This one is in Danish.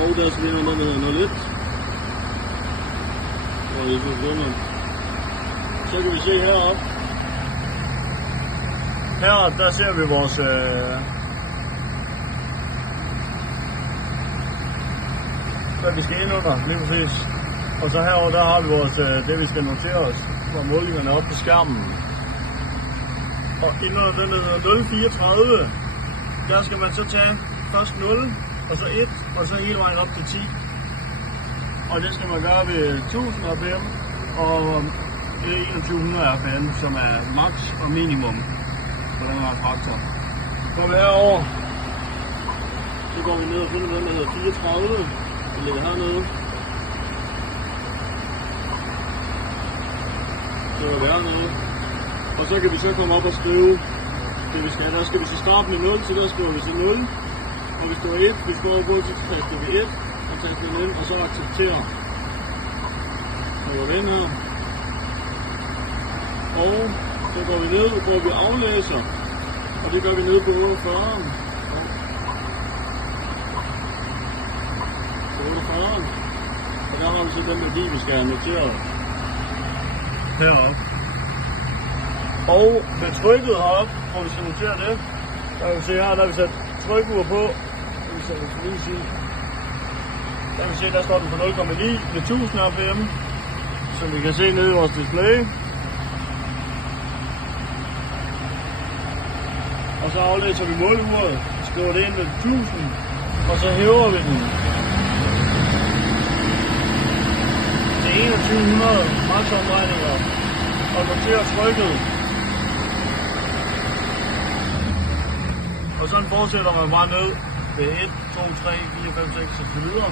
Og deres vindernummer hedder 01. Og Jesus vinder. Så kan vi se heroppe. Heroppe der ser vi vores hvad vi skal ind under, lige præcis. Og så herovre der har vi vores, det vi skal notere os, hvor målingerne er oppe på skærmen. Og inden den hedder 034, der skal man så tage først 0, og så 1, og så hele vejen op til 10. Og det skal man gøre ved 1000 rpm og 2100 rpm, som er max og minimum på den her traktor. Så går vi herover, så går vi ned og finder den, der hedder 34. Vi ligger hernede. Så er vi hernede. Og så kan vi så komme op og skrive det vi skal. Der skal vi så starte med 0, så der skriver vi så 0. Og hvis det var 1, vi skal over på, så taster vi 1, og taster den ind, og så acceptere. Så går vi ind her. Og så går vi ned, hvor vi aflæser. Og det gør vi nede på 48. 48. Og der har vi så den værdi, vi skal have noteret heroppe. Og med trykket heroppe, hvor vi skal notere det, der kan vi se her, der har vi sat trykur på. Det vil jeg lige sige. Der kan vi se, der står den på 0,9 med 1000 rpm, som vi kan se nede i vores display. Og så aflæser vi måleuret, skriver det ind med 1000, og så hæver vi den til 2100 maksomdrejninger og noterer trykket. Og sådan fortsætter man bare ned ved 1, 2, 3, 4, 5, 6 og så videre.